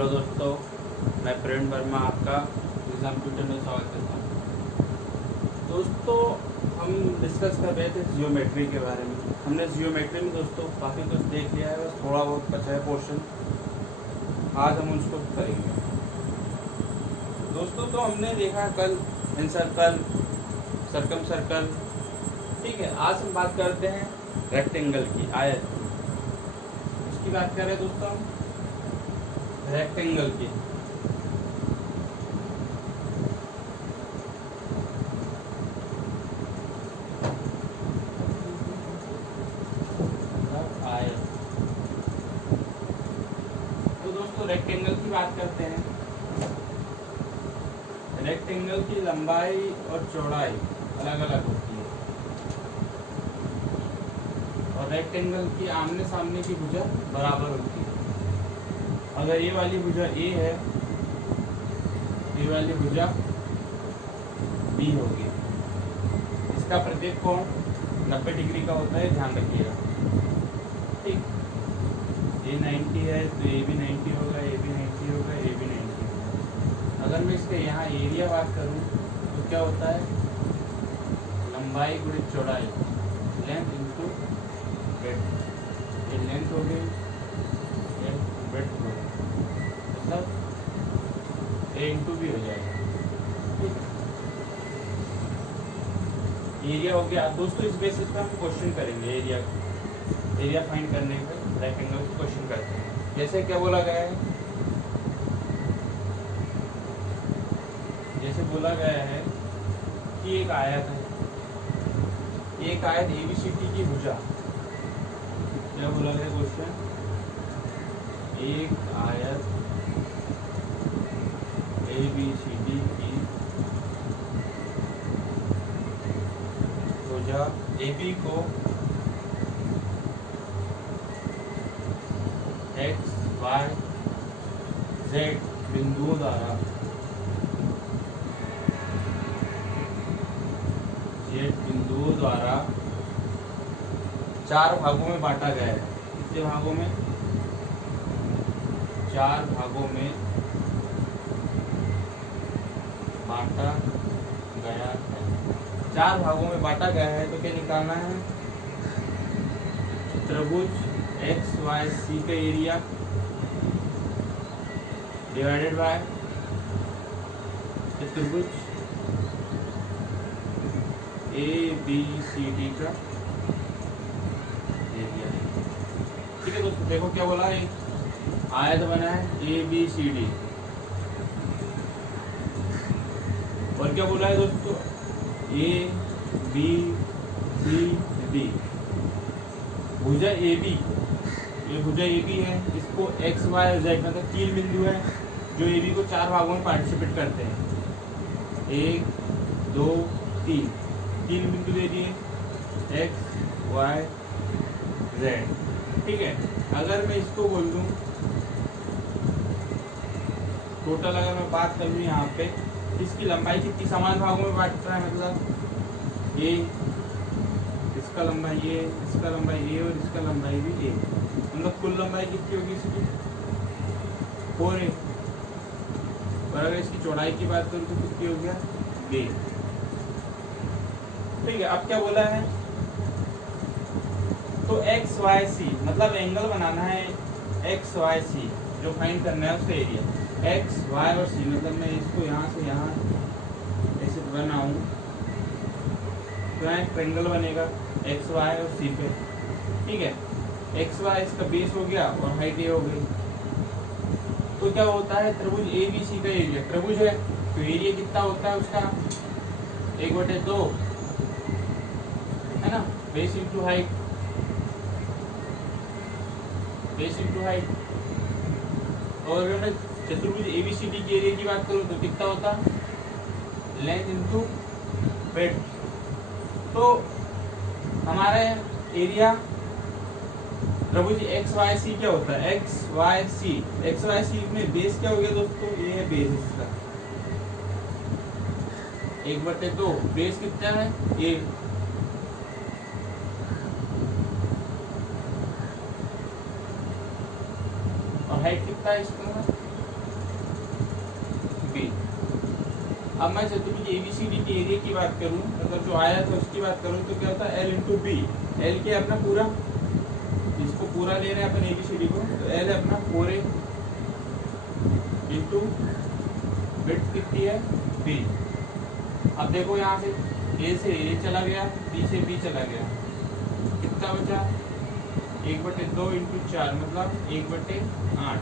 Hello दोस्तों, मैं प्रवीण वर्मा आपका एग्जाम ट्यूटर में स्वागत करता हूँ। दोस्तों, हम डिस्कस कर रहे थे जियोमेट्री के बारे में। हमने जियोमेट्री में दोस्तों काफ़ी कुछ देख लिया है, बस थोड़ा बहुत बचा है पोर्शन। आज हम उसको करेंगे दोस्तों। तो हमने देखा कल इनसर्कल, सर्कम सर्कल, ठीक है। आज हम बात करते हैं रेक्टेंगल की, आयत की। इसकी बात कर रहे हैं दोस्तों हम रेक्टेंगल की। आयत। तो दोस्तों रेक्टेंगल की बात करते हैं। रेक्टेंगल की लंबाई और चौड़ाई अलग अलग होती है, और रेक्टेंगल की आमने सामने की भुजा बराबर होती है। अगर ये वाली भुजा ए है, ये वाली भुजा बी होगी। इसका प्रत्येक कोण 90 डिग्री का होता है, ध्यान रखिएगा, ठीक। ये 90 है तो ये भी 90 होगा, ये भी 90 होगा, ये भी 90 होगा। अगर मैं इसके यहाँ एरिया बात करूँ तो क्या होता है, लंबाई गुणित चौड़ाई, लेंथ इंटू ब्रेड्थ। ये लेंथ हो गई, ये ब्रेड्थ हो गई, मतलब ए इंटू भी हो जाएगा, ठीक। एरिया हो गया दोस्तों। इस बेसिस पे हम क्वेश्चन करेंगे, एरिया फाइंड करने पे रेक्टेंगल की क्वेश्चन करते हैं। जैसे क्या बोला गया है, जैसे बोला गया है कि एक आयत है, एक आयत एबीसीडी की भुजा। क्या बोला गया क्वेश्चन, एक आयत एबीसीडी की भुजा AB को X, Y, Z बिंदुओं द्वारा चार भागों में बांटा गया है। कितने भागों में? 4 भागों में बांटा गया है। 4 भागों में बांटा गया है तो क्या निकालना है, त्रिभुज XYC का एरिया डिवाइडेड बाय त्रिभुज ABCD का एरिया। ठीक है दोस्तों, देखो क्या बोला है, आयत बना है ABCD, और क्या बोला है दोस्तों, ABCD भुजा AB। ये भुजा AB है, इसको X, Y और Z मतलब 3 बिंदु है जो AB को 4 भागों में पार्टिसिपेट करते हैं। 1 2 3 बिंदु दे दिए, X, Y, Z, ठीक है। अगर मैं इसको बोल दूं टोटल, अगर मैं बात करूं यहाँ पे, इसकी लंबाई कितनी समान भागों में बांट रहा है, मतलब ये इसका लंबाई ये, इसका लंबाई ये और इसका लंबाई भी ये, मतलब कुल लंबाई कितनी होगी इसकी 4A। और अगर इसकी चौड़ाई की बात करूँ तो कितनी हो गया 2, ठीक है। अब क्या बोला है, तो XYC मतलब एंगल बनाना है, XYC जो फाइंड करना है उसका एरिया, X, Y और C, मतलब मैं इसको यहाँ से यहाँ ऐसे बनाऊँ तो यहाँ एक ट्रायंगल बनेगा X, Y और C पे, ठीक है। X, Y इसका बेस हो गया और हाइट ये हो गई। तो क्या होता है, त्रिभुज ABC का एरिया, त्रिभुज है तो एरिया कितना होता है उसका 1/2 है ना, base into height, base into height. और अगर मैं चतुर्भुज ABCD के एरिया की बात करूँ तो कितना होता, लेंथ इंटू ब्रेड्थ। तो हमारा एरिया त्रिभुज XYC क्या होता है, XYC में बेस क्या हो गया दोस्तों, ये है बेस इसका 1/2, बेस कितना है ये, और हाइट कितना है इसका, अब मैं चतुर्भुज एबीसीडी के एरिया की बात करूं, मतलब जो आयत है उसकी बात करूं, तो क्या होता है L इंटू बी। एल के अपना पूरा, इसको पूरा ले रहे हैं अपन एबीसीडी को, तो एल है अपना 4a इंटू विड्थ कितनी है बी। अब देखो यहाँ से ए से ए चला गया, बी से बी चला गया, कितना बचा 1/2 इंटू 4 मतलब 1/8।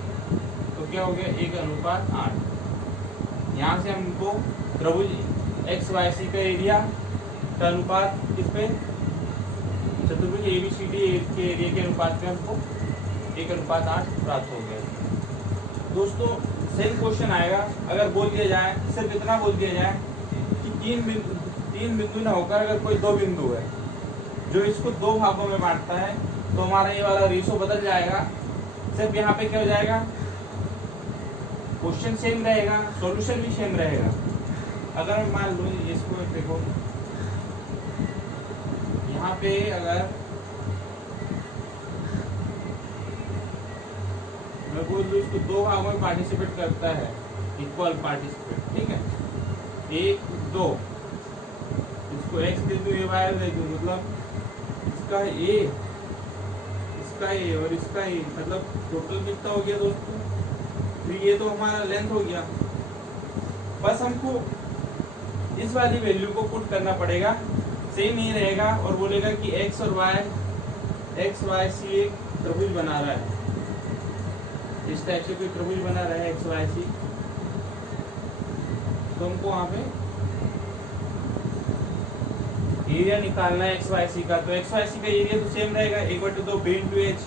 तो क्या हो गया 1:8। यहाँ से हमको त्रिभुज XYC का एरिया का अनुपात किस पे, चतुर्भुज ABCD के एरिया के अनुपात में हमको 1:8 प्राप्त हो गया। दोस्तों सेम क्वेश्चन आएगा अगर बोल दिया जाए, सिर्फ इतना बोल दिया जाए कि तीन बिंदु ना होकर अगर कोई 2 बिंदु है जो इसको 2 भागों में बांटता है, तो हमारा ये वाला रेशो बदल जाएगा। सिर्फ यहाँ पे क्या हो जाएगा, क्वेश्चन सेम रहेगा, सॉल्यूशन भी सेम रहेगा। अगर मान लो इसको देखो, यहाँ पे अगर मैं बोल दूं इसको 2 भागों में पार्टिसिपेट करता है, इक्वल पार्टिसिपेट, ठीक है 1 2, इसको x दे दूं, ये y दे दूं, मतलब इसका A और इसका A, मतलब टोटल कितना हो गया दोस्तों 3। ये तो हमारा लेंथ हो गया। बस हमको इस वाली वैल्यू को पुट करना पड़ेगा, सेम ही रहेगा और बोलेगा कि x और y XYC एक त्रिभुज बना रहा है, इस टाइप से कोई त्रिभुज बना रहा है XYC। तो हमको वहां पे एरिया निकालना है XYC का, तो XYC का एरिया तो सेम रहेगा 1/2 b into h,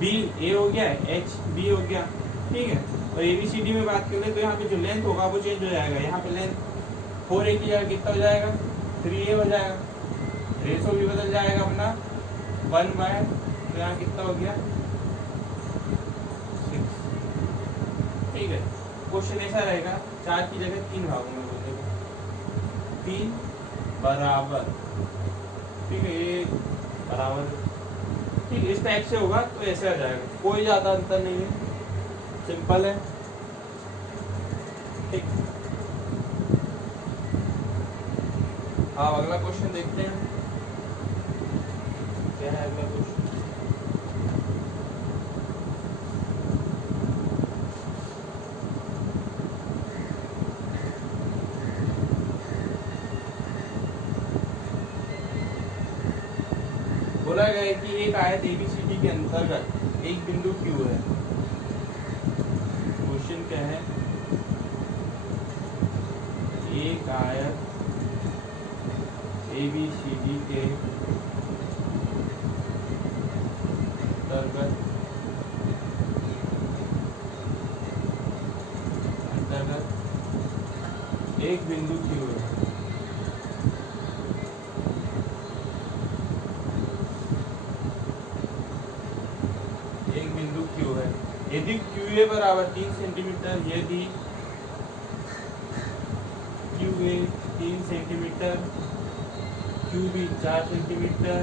b a हो गया h b हो गया, ठीक है। और ABCD में बात करें तो यहाँ पे जो लेंथ होगा वो चेंज हो जाएगा, यहाँ पे लेंथ 4a की जगह कितना हो जाएगा 3a हो जाएगा, रेशो भी बदल जाएगा अपना 1 बाय, तो यहाँ कितना हो गया 6, ठीक है। क्वेश्चन ऐसा रहेगा 4 की जगह 3 भागों में हो जाएगा, 3 बराबर, ठीक है, ये बराबर, ठीक है। इस टाइप से होगा तो ऐसे आ जाएगा, कोई ज्यादा अंतर नहीं है, सिंपल है, ठीक। हाँ अगला क्वेश्चन देखते हैं, क्या है अगला क्वेश्चन। बोला गया है कि एक आयत ABCD के अंतर्गत एक बिंदु Q है। क्वेश्चन क्या है, एक आयत ABCD के अंतर्गत एक बिंदु Q है। एक बिंदु Q है, यदि QA बराबर 3 सेंटीमीटर, यदि QA 3 सेंटीमीटर, QB 4 सेंटीमीटर,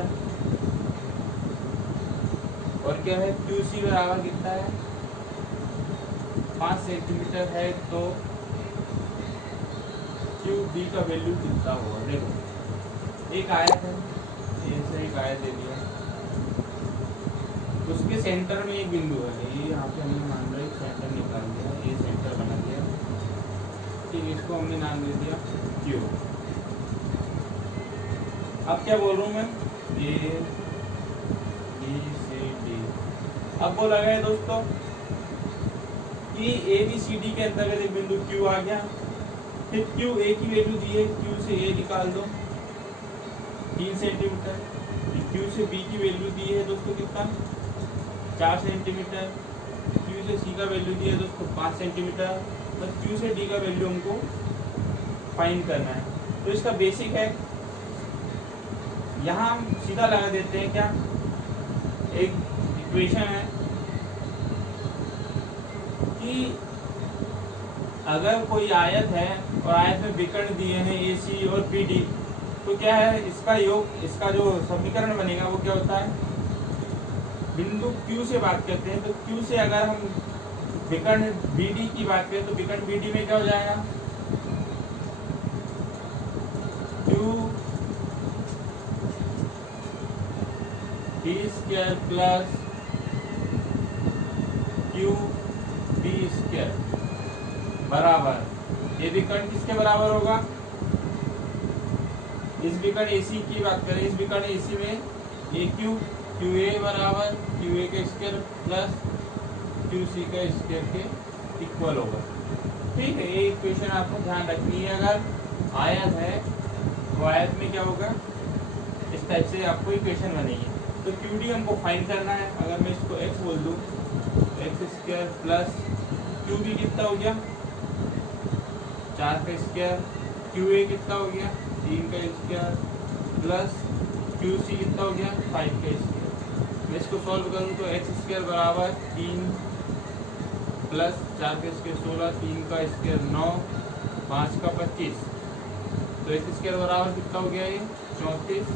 और क्या है QC बराबर कितना है 5 सेंटीमीटर है, तो QB का वैल्यू कितना होगा। देखो एक आयत है, ऐसे एक आयत दे दिया, उसके सेंटर में एक बिंदु है, ये यहाँ पे हमने मान लो एक सेंटर निकाल दिया, ये सेंटर बना दिया, ठीक, इसको हमने नाम दे दिया Q। अब क्या बोल रहा हूँ मैं, A B C D। अब बोला गया दोस्तों कि ABCD के अंतर्गत एक बिंदु Q आ गया, फिर QA की वैल्यू दी है, Q से A निकाल दो 3 सेंटीमीटर, Q से B की वैल्यू दी है दोस्तों कितना 4 सेंटीमीटर, Q से C का वैल्यू दिया है दोस्तों 5 सेंटीमीटर, बस Q से D का वैल्यू हमको फाइंड करना है। तो इसका बेसिक है, यहाँ हम सीधा लगा देते हैं, क्या एक इक्वेशन है कि अगर कोई आयत है और आयत में विकर्ण दिए हैं AC और BD, तो क्या है इसका योग, इसका जो समीकरण बनेगा वो क्या होता है, बिंदु Q से बात करते हैं तो Q से अगर हम विकर्ण BD की बात करें तो विकर्ण BD में क्या हो जाएगा Q B square plus Q B square बराबर, ये विकर्ण किसके बराबर होगा? इस विकर्ण AC की बात करें, इस विकर्ण AC में ए क्यू क्यू ए बराबर क्यू ए का स्क्वायर प्लस क्यू सी का स्क्वायर के इक्वल होगा। ठीक है, ये इक्वेशन आपको ध्यान रखनी है। अगर आयत है तो आयत में क्या होगा, इस टाइप से आपको इक्वेशन बनेगी। तो क्यू डी हमको फाइंड करना है। अगर मैं इसको एक्स बोल दूँ, X square plus Q B कितना हो गया 4 का स्क्वायर, क्यू ए कितना हो गया 3 का स्क्वायर प्लस क्यू सी कितना हो गया 5 का स्क्वायर। मैं इसको सॉल्व करूँ तो एक्स स्क्वायर बराबर 3 प्लस 4 का स्क्वायर 16, 3 का स्क्वायर 9, 5 का 25, तो एक्स स्क्वायर बराबर कितना हो गया ये 34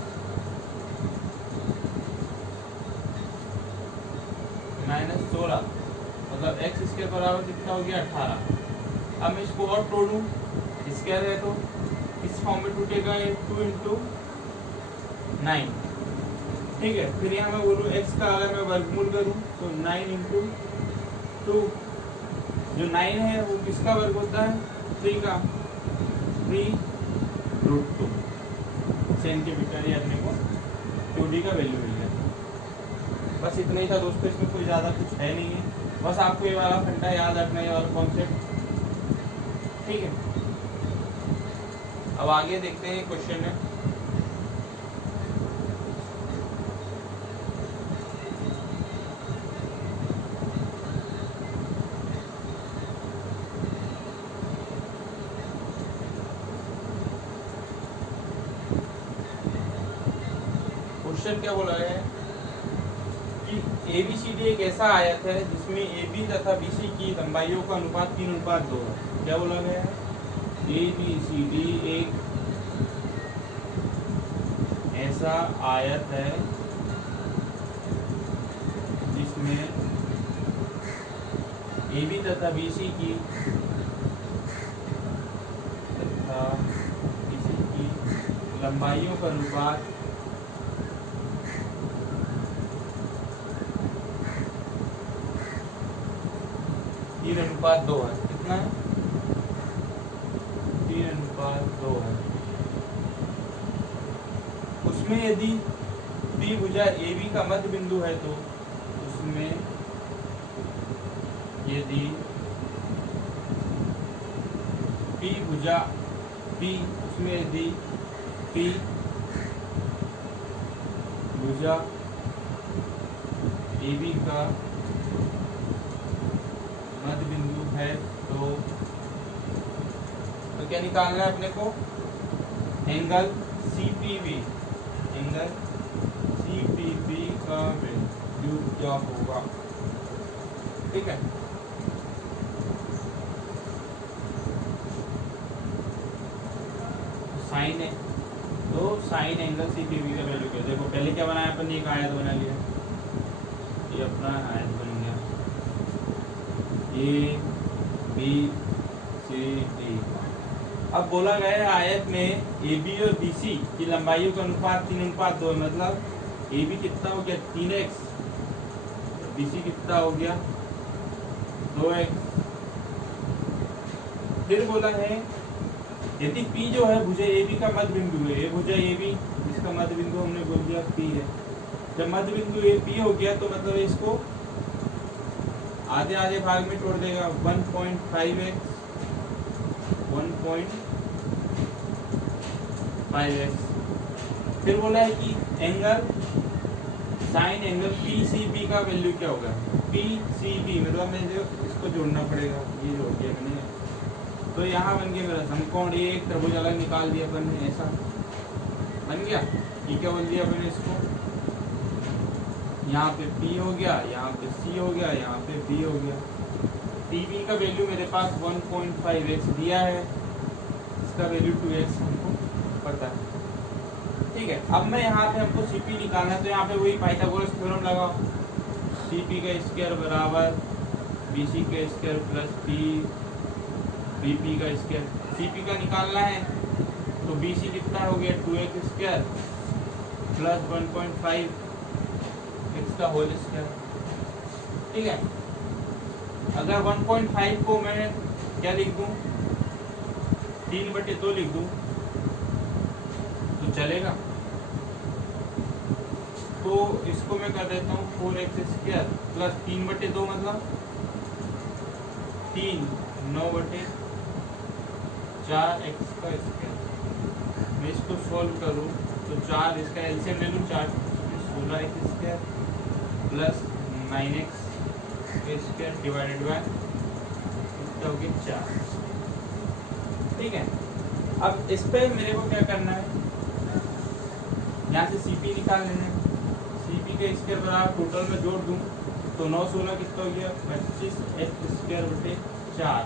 माइनस 16, मतलब एक्स स्क्वायर बराबर कितना हो गया 18। अब मैं इसको और तोड़ूँ, स्क्वायर है तो इस फॉर्म में टूटेगा ये 2 × 9। ठीक है, फिर यहाँ मैं बोलूँ x का अगर मैं वर्गमूल करूँ तो 9 × 2, जो 9 है वो किसका वर्ग होता है 3 का, 3√2 सेंटीमीटर। ये अपने को क्यूडी का वैल्यू मिल गया। बस इतना ही था दोस्तों, इसमें कोई ज़्यादा कुछ है नहीं है। बस आपको ये वाला फंडा याद रखना है और कॉन्सेप्ट। ठीक है, अब आगे देखते हैं क्वेश्चन है। क्वेश्चन क्या बोला है कि ABCD एक ऐसा आयत है जिसमें AB तथा BC की लंबाइयों का अनुपात 3:2 है। क्या बोला गया है? ABCD एक ऐसा आयत है जिसमें AB तथा BC की लंबाइयों का अनुपात 3:2 है। कितना है? 3:2 है। उसमें यदि P भुजा AB का मध्य बिंदु है तो उसमें यदि P भुजा P उसमें यदि P भुजा AB का मध्य बिंदु है तो क्या निकालना है अपने को? एंगल CPB, एंगल CPB का वैल्यू क्या होगा? ठीक है, साइन है तो साइन एंगल CPB का वैल्यू क्या? देखो पहले क्या बनाया अपन, एक आयत बना लिया, ये अपना आयत बन गया ABCD। अब बोला गया है आयत में AB और BC की लंबाइयों का अनुपात 3:2 है। मतलब AB कितना हो गया 3x, BC कितना हो गया 2x। फिर बोला है यदि P जो है भुजा AB का मध्य बिंदु है, ये भुजा AB इसका मध्य बिंदु हमने बोल दिया P है। जब मध्य बिंदु P हो गया तो मतलब इसको आधे आधे भाग में तोड़ देगा, 1.5x 1.5x। फिर बोला है कि एंगल साइन एंगल PCB का वैल्यू क्या होगा? PCB मतलब मुझे इसको जोड़ना पड़ेगा, ये जोड़ दिया मैंने तो यहाँ बन गया मेरा समकोण। ये एक त्रिभुज अलग निकाल दिया अपन ने, ऐसा बन गया। ये क्या बोल दिया अपन ने इसको, यहाँ पे P हो गया, यहाँ पे C हो गया, यहाँ पे B हो गया। PB का वैल्यू मेरे पास 1.5x दिया है, इसका वैल्यू 2x हमको पता है। ठीक है, अब मैं यहाँ पे हमको CP निकालना है तो यहाँ पे वही पाइथागोरस थ्योरम लगाओ। CP का स्क्वायर बराबर BC का स्क्वायर प्लस BP का स्क्वायर। CP का निकालना है तो BC कितना हो गया 2x² प्लस 1.5 x का होल स्क्वायर। ठीक है, अगर 1.5 को मैं क्या लिख दूं 3/2 लिख दूं तो चलेगा। तो इसको मैं कर देता हूँ 4x² प्लस 3/2 मतलब 3 9/4x²। मैं इसको सॉल्व करूँ तो 4 इसका एलसीएम ले लूँ 4 16x² plus 9x² divided by कितना हो गया 4। ठीक है, अब इस पे मेरे को क्या करना है, यहाँ से CP निकाल लेना है। CP के स्क्वायर बराबर टोटल में जोड़ दूँ तो 9 16 कितना हो गया 25x²/4।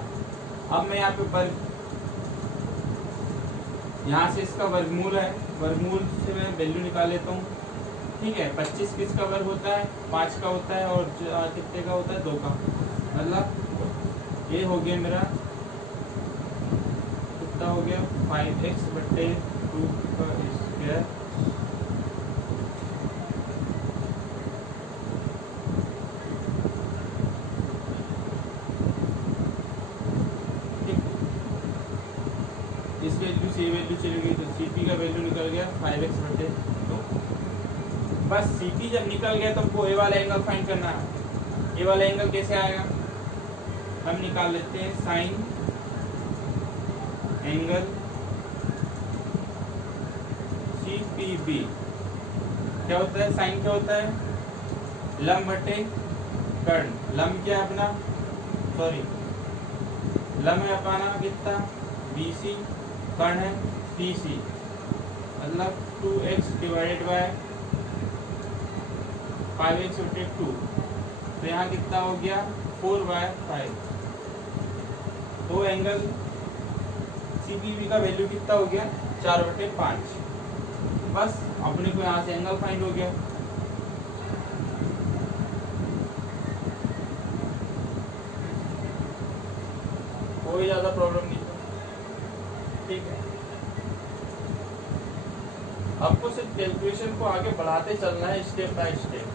अब मैं यहाँ पे वर्ग, यहाँ से इसका वर्गमूल है, वर्गमूल से मैं वैल्यू निकाल लेता हूँ। ठीक है, 25 किसका वर्ग होता है 5 का होता है और कितने का होता है 2 का, मतलब ये हो गया मेरा कितना हो गया 5x/2 का स्क्वायर इस वैल्यू से ये वैल्यू चली गई तो CP का वैल्यू निकल गया 5x/2। बस CP जब निकल गया तो हमको ए वाला एंगल फाइंड करना है। ये वाला एंगल कैसे आएगा, हम निकाल लेते हैं साइन एंगल CPB। क्या होता है साइन, क्या होता है लंब बटे कर्ण। लंब क्या है अपना, सॉरी लंब है अपना कितना BC, कर्ण है PC, मतलब 2x डिवाइडेड बाय 5x/2। तो यहाँ कितना हो गया 4/5। तो एंगल CPB का वैल्यू कितना हो गया 4/5। बस अपने को यहाँ से एंगल फाइंड हो गया। कोई ज्यादा प्रॉब्लम नहीं। ठीक है, आपको सिर्फ कैलकुलेशन को आगे बढ़ाते चलना है स्टेप बाय स्टेप।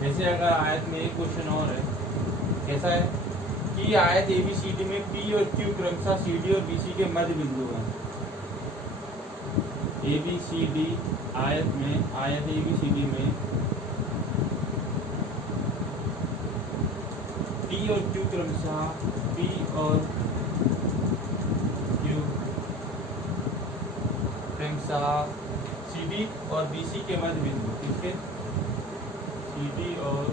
जैसे अगर आयत में एक क्वेश्चन और है, कैसा है कि आयत ABCD में P और Q क्रमशः CD और BC के मध्य बिंदु हैं। ABCD आयत ABCD में P और Q क्रमशः P और Q क्रमशः CD और BC के मध्य बिंदु, ठीक है CD और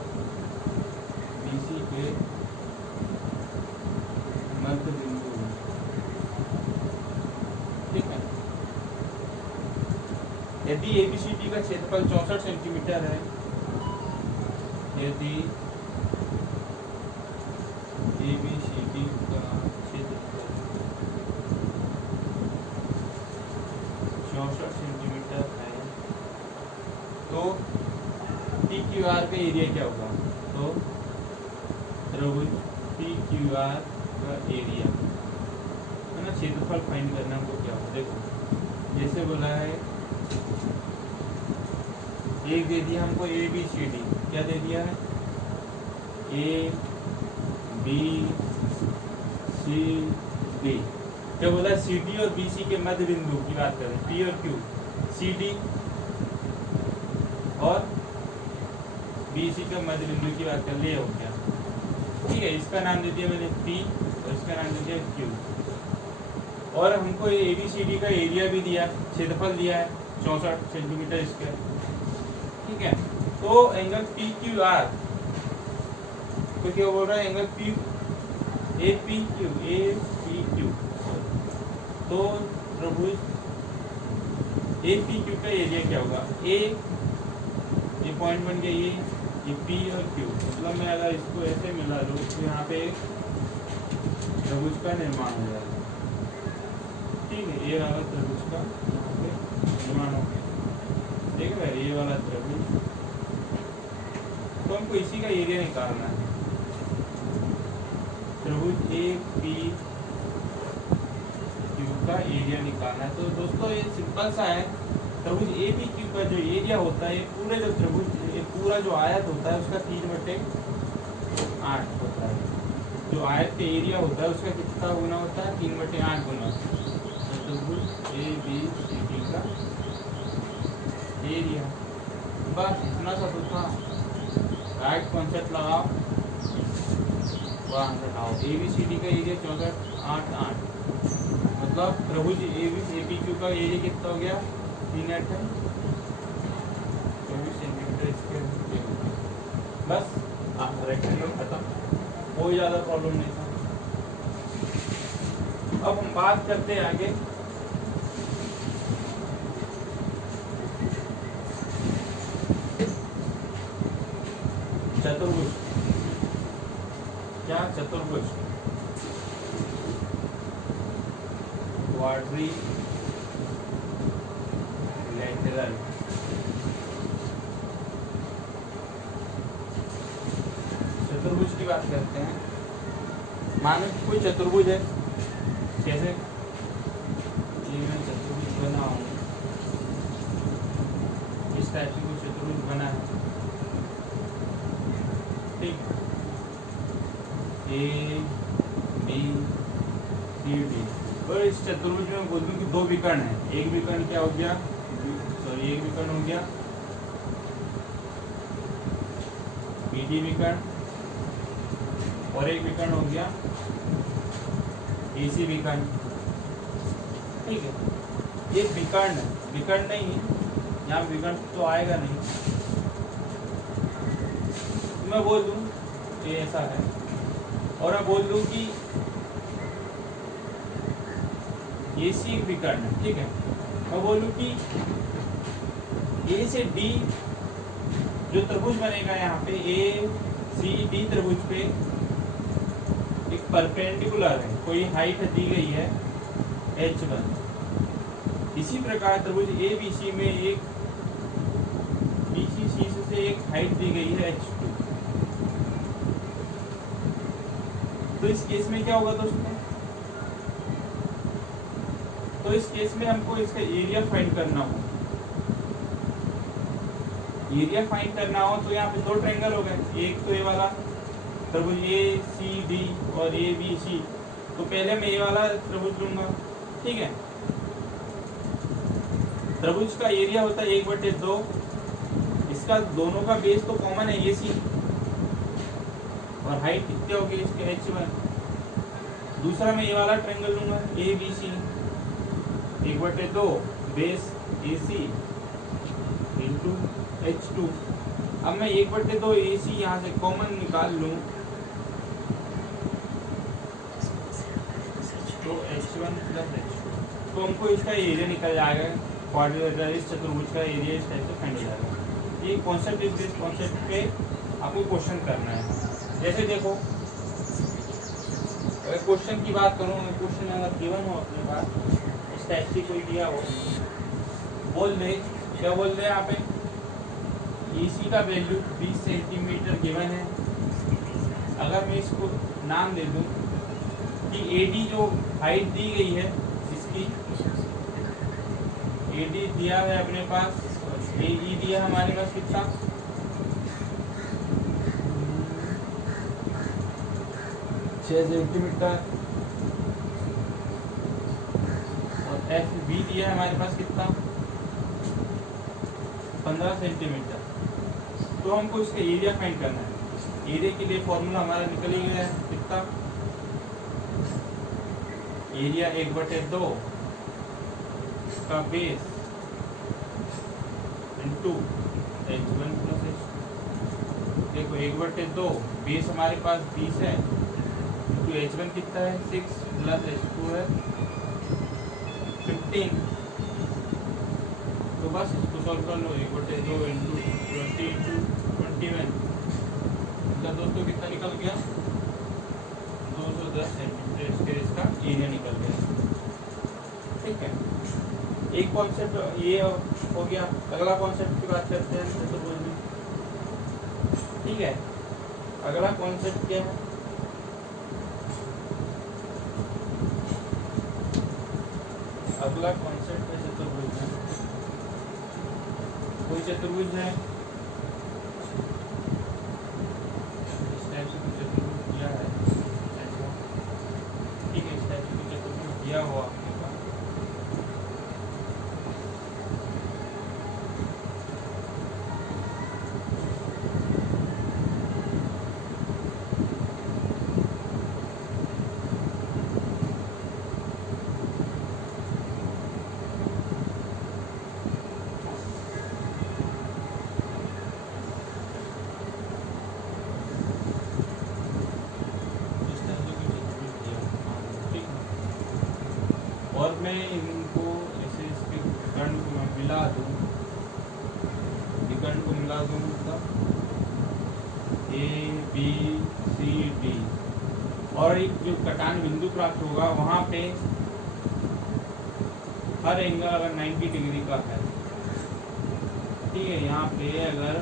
BC के मध्य बिंदु। ठीक है, यदि ABCD का क्षेत्रफल 64 सेंटीमीटर है, यदि ABCD का क्षेत्रफल 64 सेंटीमीटर है तो PQR का एरिया क्या होगा, तो त्रिभुज PQR का एरिया है ना, क्षेत्रफल फाइंड करना हमको क्या होगा। देखो जैसे बोला है एक दे दिया हमको ABCD, क्या दे दिया है ABCD, क्या बोला CD और BC के मध्य बिंदु की बात करें P और Q, CD और BC का मध्य बिंदु की बात कर ले हो क्या। ठीक है, इसका नाम दे दिया मैंने P और इसका नाम दे दिया Q। और हमको ये ABCD का एरिया भी दिया, क्षेत्रफल दिया है 64 सेंटीमीटर स्क्वायर। ठीक है, तो एंगल PQR तो क्या बोल रहा है एंगल APQ तो त्रिभुज APQ का एरिया क्या होगा, ये पॉइंट बन गया ये P और Q, मतलब मैं अगर इसको ऐसे मिला लूँ तो यहाँ पे त्रिभुज का निर्माण हो जाएगा। ठीक है, ये वाला त्रिभुज का यहाँ पे निर्माण हो गया। ठीक है, ये वाला त्रिभुज, तो हमको इसी का एरिया निकालना है। त्रिभुज ए पी क्यू का एरिया निकालना है। तो दोस्तों ये सिंपल सा है, त्रिभुज ए बी क्यू का जो एरिया होता है, पूरे जो त्रिभुज, पूरा जो आयत होता है उसका 3/8 होता है। जो आयत का एरिया होता है उसका कितना गुना होता है? 3/8 गुना। तो त्रिभुज ए बी सी डी का एरिया, बस इतना सा तो था। राइट कॉन्सेप्ट लगाओ, वहाँ हटाओ। ए बी सी डी का एरिया 64 8 8, मतलब त्रिभुज ए बी क्यू का एरिया कितना हो गया? 3 8 है, 24 सेंटीमीटर स्क्वायर। बस रेक्टेंगल खत्म, कोई ज़्यादा प्रॉब्लम नहीं था। अब हम बात करते हैं आगे। चतुर्भुज, क्या चतुर्भुज? क्वाड्रिलैटरल। चतुर्भुज की बात करते हैं। मानो कि कोई चतुर्भुज है, कैसे ये मैं चतुर्भुज बना हूँ, इस टाइप की कोई चतुर्भुज बना है, ठीक, ए बी सी डी। और इस चतुर्भुज में बोल दूं कि दो विकर्ण है। एक विकर्ण क्या हो गया? सॉरी, एक विकर्ण हो गया बीडी विकर्ण, और एक विकर्ण हो गया एसी विकर्ण। ठीक है, ये विकर्ण है, विकर्ण नहीं है, यहाँ विकर्ण तो आएगा नहीं। मैं बोल दूं ये ऐसा है, और मैं बोल दूं कि एसी विकर्ण है। ठीक है, मैं बोलूं कि ए से डी जो त्रिभुज बनेगा यहाँ पे, ए सी डी त्रिभुज पे एक परपेंडिकुलर है, कोई हाइट दी गई है h1। इसी प्रकार त्रिभुज ए बी सी में एक BC से एक हाइट दी गई है h2। तो इस केस में क्या होगा दोस्तों? तो इस केस में हमको इसका एरिया फाइंड करना हो। एरिया फाइंड करना हो तो यहाँ पे दो ट्रायंगल हो गए। एक तो ये वाला त्रिभुज ए सी डी और ए बी सी। तो पहले मैं ये वाला त्रिभुज लूंगा। ठीक है, त्रिभुज का एरिया होता है 1/2। इसका दोनों का बेस तो कॉमन है ए सी, और हाइट कितनी होगी इसके h1। दूसरा मैं ये वाला ट्रायंगल लूंगा A B C, 1/2 base A C into h2। अब मैं 1/2 AC यहाँ से कॉमन निकाल लूँ तो h1 प्लस h2, तो हमको इसका एरिया निकल जाएगा। क्वाड्रिलेटरल इस चतुर्भुज का एरिया इस टाइप से फाइंड हो जाएगा। ये कॉन्सेप्ट, इस कॉन्सेप्ट पे आपको क्वेश्चन करना है। जैसे देखो, अगर क्वेश्चन की बात करूँ, क्वेश्चन अगर गिवन हो अपने पास, इस टाइप से कोई दिया हो, बोल दे, क्या बोल दे यहाँ पे EC का वैल्यू 20 सेंटीमीटर गिवन है। अगर मैं इसको नाम दे दूं कि AD जो हाइट दी गई है इसकी, AD दिया है अपने पास, AE दिया हमारे पास कितना, 6 सेंटीमीटर, और FB दिया है हमारे पास कितना, 15 सेंटीमीटर। तो हमको इसका एरिया फाइंड करना है। एरिया के लिए फॉर्मूला हमारा निकल ही गया है, कितना, एरिया 1/2 का base into h1 plus h2। देखो 1/2 बेस हमारे पास 20 है, इंटू h1 कितना है 6 प्लस h2 है 15। तो बस इसको सॉल्व कर लो। 1/2 इंटू 20 इंटू 21, मतलब दोस्तों कितना निकल गया, 210 सेंटीमीटर इसका एरिया निकल गया। ठीक है, एक कॉन्सेप्ट ये हो गया। अगला कॉन्सेप्ट की बात करते हैं चतुर्भुज में, ठीक है। अगला कॉन्सेप्ट क्या है, अगला कॉन्सेप्ट है चतुर्भुज में। कोई चतुर्भुज है, इस टाइप से कोई चतुर्भुज दिया है ऐसा, ठीक है, इस टाइप से कोई चतुर्भुज दिया हुआ और मैं इनको ऐसे इसके विकर्ण को मैं मिला दूँ, विकर्ण को मिला दूँ मतलब ए बी सी डी, और एक जो कटान बिंदु प्राप्त होगा वहाँ पे हर एंगल अगर 90 डिग्री का है, ठीक है, यहाँ पे अगर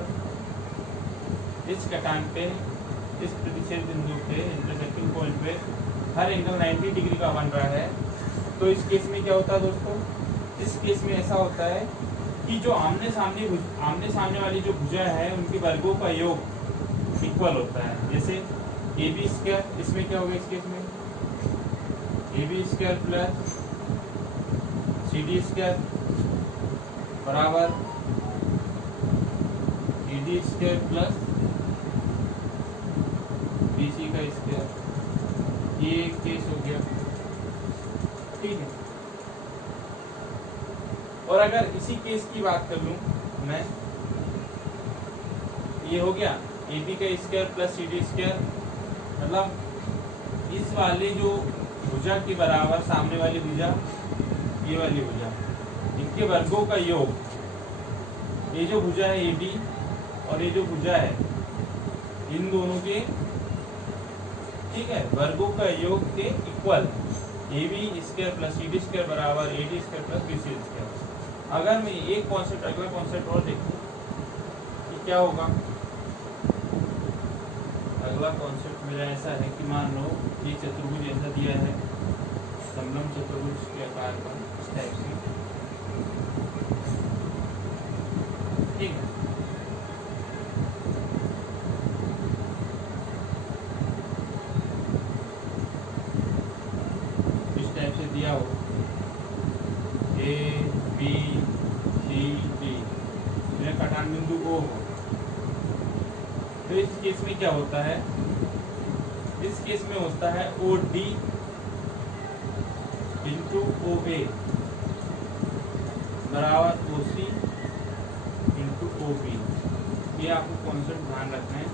इस कटान पे, इस प्रतिच्छेद बिंदु पे, इंटरसेक्टिंग पॉइंट पे हर एंगल 90 डिग्री का बन रहा है, तो इस केस में क्या होता है दोस्तों, इस केस में ऐसा होता है कि जो आमने सामने वाली जो भुजा है उनके वर्गों का योग इक्वल होता है। जैसे ए बी स्क्वायर, इसमें क्या होगा, इस केस में A B square plus C D square बराबर A D square plus B C का स्क्वायर, ये केस हो गया, ठीक है। और अगर इसी केस की बात कर लूं मैं, ये हो गया ए बी का square plus C D square, मतलब इस वाले जो भुजा के बराबर सामने वाली भुजा, ये वाली भुजा, इनके वर्गों का योग, ये जो भुजा है ए बी और ये जो भुजा है, इन दोनों के, ठीक है, वर्गों का योग के equal A B square plus C D square बराबर A D square plus B C square. अगर मैं एक कॉन्सेप्ट, अगला कॉन्सेप्ट और देखूं कि क्या होगा, अगला कॉन्सेप्ट मेरा ऐसा है कि मान लो ये चतुर्भुज ऐसा दिया है, समलंब चतुर्भुज के आकार का, इस टाइप से, ठीक है। इस टाइप से दिया हो ए बी सी डी, मेरा कटान बिंदु O हो, तो इस केस में क्या होता है, इस केस में होता है ओ डी इंटू ओ ए बराबर ओ सी इंटू ओ बी। ये आपको कॉन्सेप्ट ध्यान रखना है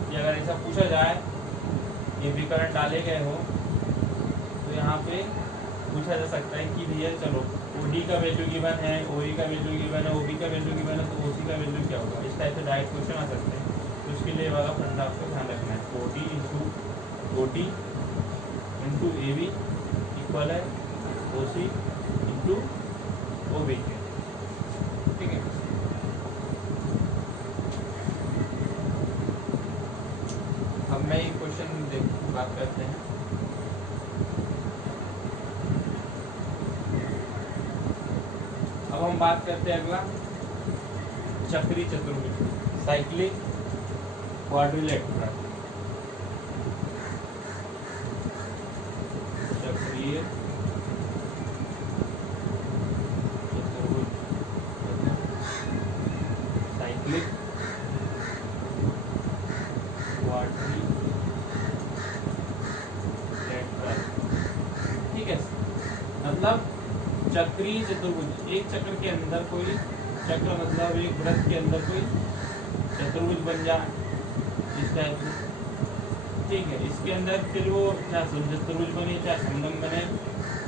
कि अगर ऐसा पूछा जाए, ये विकर्ण डाले गए हो, तो यहाँ पे पूछा जा सकता है कि भैया चलो OD का वैल्यू गिवन है, OE का वैल्यू गिवन है, OB का वैल्यू गिवन है, तो OC का वैल्यू क्या होगा, इस टाइप से डायरेक्ट क्वेश्चन आ सकते हैं। तो उसके लिए वाला फंडा आपको ध्यान रखना है, OD इंटू AB इक्वल है OC इंटू OB के, ठीक है। अब मैं एक क्वेश्चन बात करते हैं, अब हम बात करते हैं अगला चक्री चतुर्भुज, साइक्लिक क्वाड्रिलेटरल, चक्रीय चतुर्भुज, साइक्लिक क्वाड्रिलेटरल, ठीक है। मतलब चक्रीय चतुर्भुज, एक चक्र के अंदर कोई चक्र, मतलब एक वृत्त के अंदर कोई चतुर्भुज बन जाए इस टाइप से, ठीक है। इसके अंदर फिर वो चाहे चतुर्भुज बने, चाहे समलंब बने,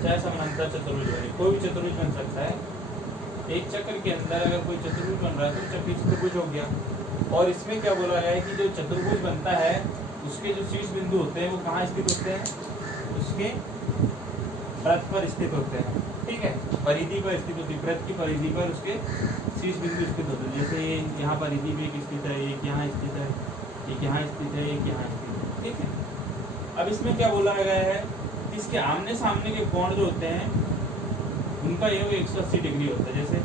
चाहे समांतर चतुर्भुज बने, कोई भी चतुर्भुज बन सकता है। एक चक्र के अंदर अगर कोई चतुर्भुज बन रहा है तो चक्रीय चतुर्भुज हो गया। और इसमें क्या बोला गया है कि जो चतुर्भुज बनता है उसके जो शीर्ष बिंदु होते हैं वो कहाँ स्थित होते हैं, उसके वृत्त पर स्थित होते हैं, ठीक है, परिधि पर स्थित होती है, वृत्त की परिधि पर उसके शीर्ष बिंदु स्थित होते हैं। जैसे ये यहाँ परिधि भी एक स्थित है, एक यहाँ स्थित है, एक यहाँ स्थित है, एक यहाँ स्थित है, ठीक है। अब इसमें क्या बोला गया है, इसके आमने सामने के कोण जो होते हैं उनका योग 180 डिग्री होता है। जैसे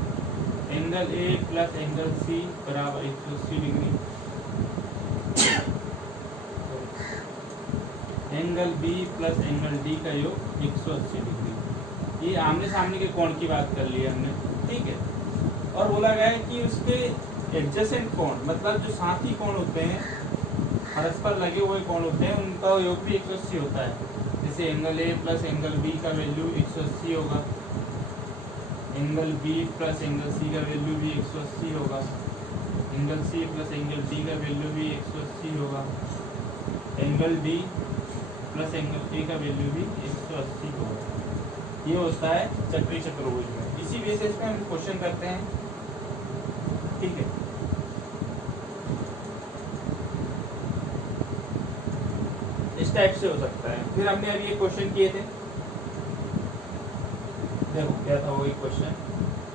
angle A plus angle C बराबर 180 degree, angle B plus angle D का योग 180 डिग्री। ये आमने सामने के कोण की बात कर ली हमने, ठीक है। और बोला गया है कि उसके एडजेसेंट कोण, मतलब जो साथी कोण होते हैं, परस्पर लगे हुए कोण होते हैं, उनका योग भी 180 होता है। जैसे angle A plus angle B का वैल्यू 180 होगा, angle B plus angle C का वैल्यू भी 180 होगा, angle C plus angle D का वैल्यू भी 180 होगा, angle D plus angle A का वैल्यू भी 180 होगा। ये होता है चक्रीय चतुर्भुज में। इसी बेसिस पे हम क्वेश्चन करते हैं, ठीक है। इस टाइप से हो सकता है। फिर हमने अभी ये क्वेश्चन किए थे, देखो क्या था वो एक क्वेश्चन,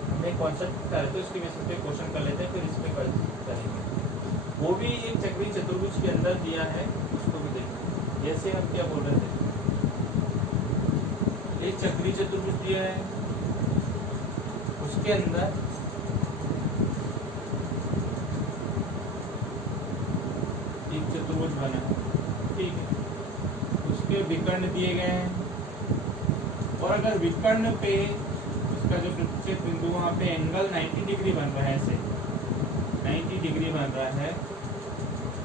हमने कॉन्सेप्ट कर रहे थे, उसके बेसिस पे क्वेश्चन कर लेते हैं, फिर इस पे करेंगे। वो भी एक चक्रीय चतुर्भुज के अंदर दिया है, उसको भी देखो। जैसे हम क्या बोल रहे थे, एक चक्रीय चतुर्भुज दिया है, उसके अंदर एक चतुर्भुज बना है, ठीक है। उसके विकर्ण दिए गए हैं, और अगर विकर्ण पे उसका जो प्रतिच्छेद बिंदु वहाँ पे एंगल 90 डिग्री बन रहा है, ऐसे 90 डिग्री बन रहा है,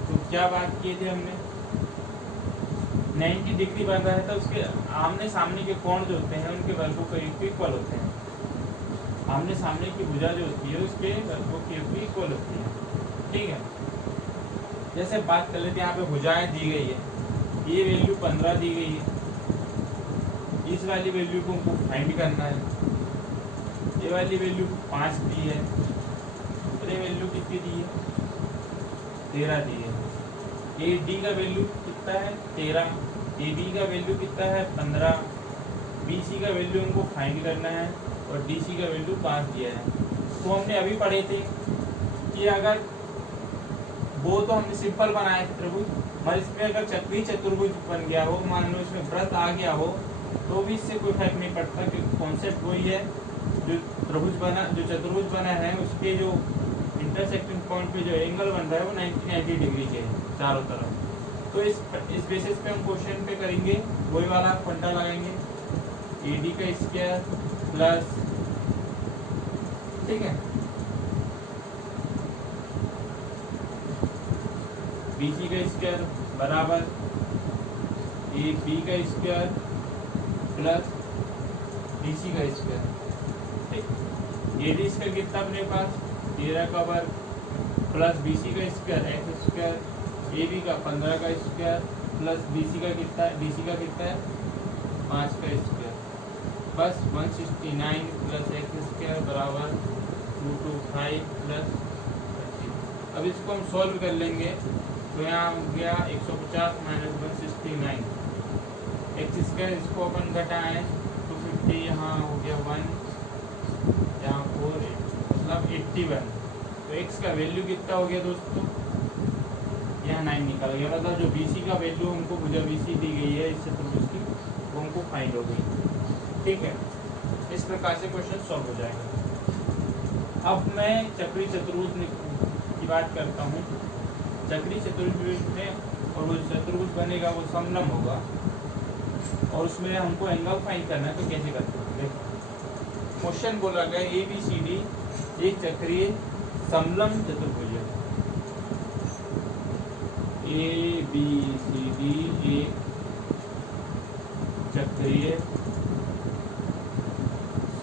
तो क्या बात किए थे हमने, 90 डिग्री बन रहा है तो उसके आमने सामने के कोण जो होते हैं उनके वर्गों के इक्वल होते हैं। आमने सामने की भुजा जो होती है उसके वर्गों की इक्वल होती है, ठीक है। जैसे बात कर लेते हैं, यहाँ पे भुजाएं दी गई है, ये वैल्यू 15 दी गई है, इस वाली वैल्यू को हमको फाइंड करना है, ये वाली वैल्यू 5 दी है, और ये वैल्यू कितनी दी है, 13 दी है। ए डी का वैल्यू कितना है, 13, ए बी का वैल्यू कितना है, 15, बी सी का वैल्यू हमको फाइंड करना है, और डी सी का वैल्यू 5 दिया है। तो हमने अभी पढ़े थे कि अगर वो तो हमने सिंपल बनाया त्रिभुज, मगर इसमें अगर चक्रीय चतुर्भुज बन गया हो, मान लो इसमें वृत्त आ गया हो, तो भी इससे कोई फर्क नहीं पड़ता, क्योंकि कॉन्सेप्ट वही है, जो त्रिभुज बना, जो चतुर्भुज बना है उसके जो इंटरसेक्टिंग पॉइंट पे जो एंगल बन रहा है वो 90 डिग्री के है चारों तरफ। तो इस बेसिस पे हम क्वेश्चन पे करेंगे, वही वाला फंडा लगाएंगे, ए डी का स्क्वायर प्लस, ठीक है, बी सी का स्क्वायर बराबर ए बी का स्क्वायर प्लस डी सी का स्क्वायर, ठीक। ए डी इसका कितना अपने पास 13 का वर्ग प्लस बी सी का square X square, A B का 15 का स्क्वायर प्लस बी सी का कितना है, डी सी का कितना है 5 का स्क्वायर, बस 169 प्लस एक्स स्क्वायर बराबर 225 प्लस 30। अब इसको हम सॉल्व कर लेंगे, तो यहाँ हो गया 150 माइनस 169, एक्स स्क्वायर इसको अपन घटाएं 250, यहाँ हो गया 1, यहाँ 4, मतलब 81। तो एक्स का वैल्यू कितना हो गया दोस्तों, यहाँ 9 निकल गया, मतलब जो बी सी का वैल्यू हमको भुजा बी सी दी गई है इस चतुर्भुज की, वो हमको फाइंड हो गई, ठीक है। इस प्रकार से क्वेश्चन सॉल्व हो जाएगा। अब मैं चक्रीय चतुर्भुज की बात करता हूँ। चक्रीय चतुर्भुज में, और वो चतुर्भुज बनेगा वो समलंब होगा, और उसमें हमको एंगल फाइंड करना है, तो कैसे करते हैं देखो। क्वेश्चन बोला गया ए बी सी डी एक चक्रीय समलंब चतुर्भुज है, ए बी सी डी एक चक्रीय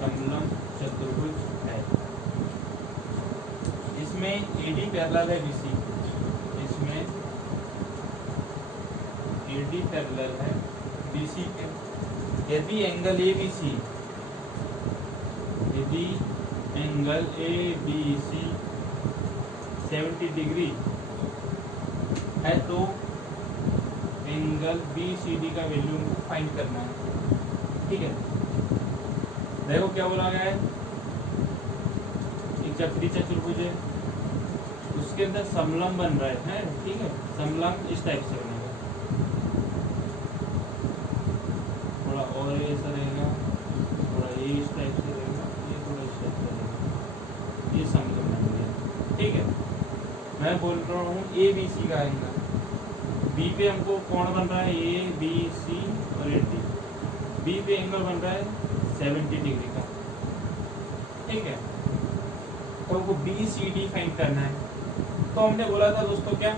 समलंब चतुर्भुज है। इसमें ए डी पैरेलल है बी सी, इसमें ए डी पैरेलल है बी सी के। यदि एंगल ए बी सी, यदि angle A B C 70 degree है, तो एंगल बी सी डी का वैल्यू हमको फाइंड करना है, ठीक है। देखो क्या बोला गया है, एक चक्री चतुर्भुज है, उसके अंदर समलंब बन रहा है, ठीक है। समलंब इस टाइप से बनेगा, थोड़ा और ऐसा रहेगा, थोड़ा ये इस टाइप से रहेगा, ये थोड़ा इस टाइप से रहेगा, ये समलंब बन गया, ठीक है। मैं बोल रहा हूँ ए बी सी का एंगल, बी पे हमको कौन बन रहा है, ए बी सी और ये डी, बी पे एंगल बन रहा है 70 डिग्री का, ठीक है। तो हमको बी सी डी फाइंड करना है। तो हमने बोला था दोस्तों क्या,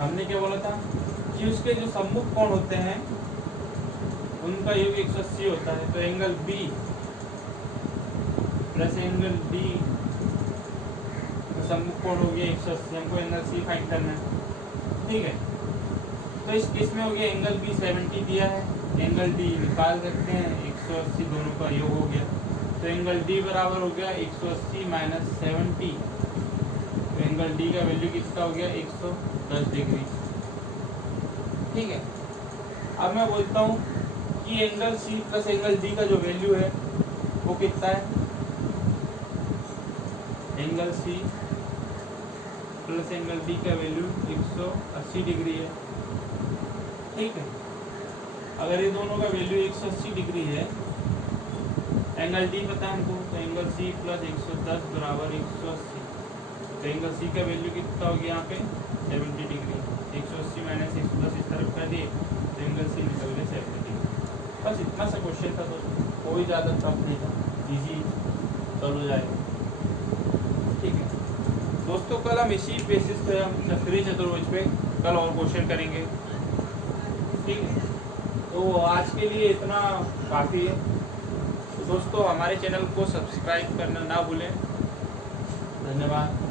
हमने क्या बोला था कि उसके जो सम्मुख कोण होते हैं उनका योग 180 होता है। तो angle B plus angle D तो सम्मुख कोण हो गया 180, हमको एंगल सी फाइंड करना है, ठीक है। तो इस केस में हो गया एंगल बी 70 दिया है, एंगल डी निकाल सकते हैं, 180 दोनों का योग हो गया। तो एंगल डी बराबर हो गया 180 माइनस 70, तो एंगल डी का वैल्यू कितना हो गया 110 डिग्री, ठीक है। अब मैं बोलता हूँ कि angle C plus angle D का जो वैल्यू है वो कितना है, angle C plus angle D का वैल्यू 180 डिग्री है, ठीक है। अगर ये दोनों का वैल्यू 180 डिग्री है, एंगल डी पता है हमको, तो एंगल सी प्लस 110 बराबर 180, तो एंगल सी का वैल्यू कितना हो गया यहाँ पे 70 डिग्री, 180 माइनस 110 इस तरफ कर दिए, तो एंगल सी निकल गया 70 डिग्री। बस इतना सा क्वेश्चन था दोस्तों, कोई ज़्यादा टफ नहीं था, इजी सॉल्व हो जाएगा, ठीक है दोस्तों। कल हम इसी बेसिस पे हम चक्रीय चतुर्भुज पे कल और क्वेश्चन करेंगे, ठीक है। तो आज के लिए इतना काफ़ी है। तो दोस्तों हमारे चैनल को सब्सक्राइब करना ना भूलें। धन्यवाद।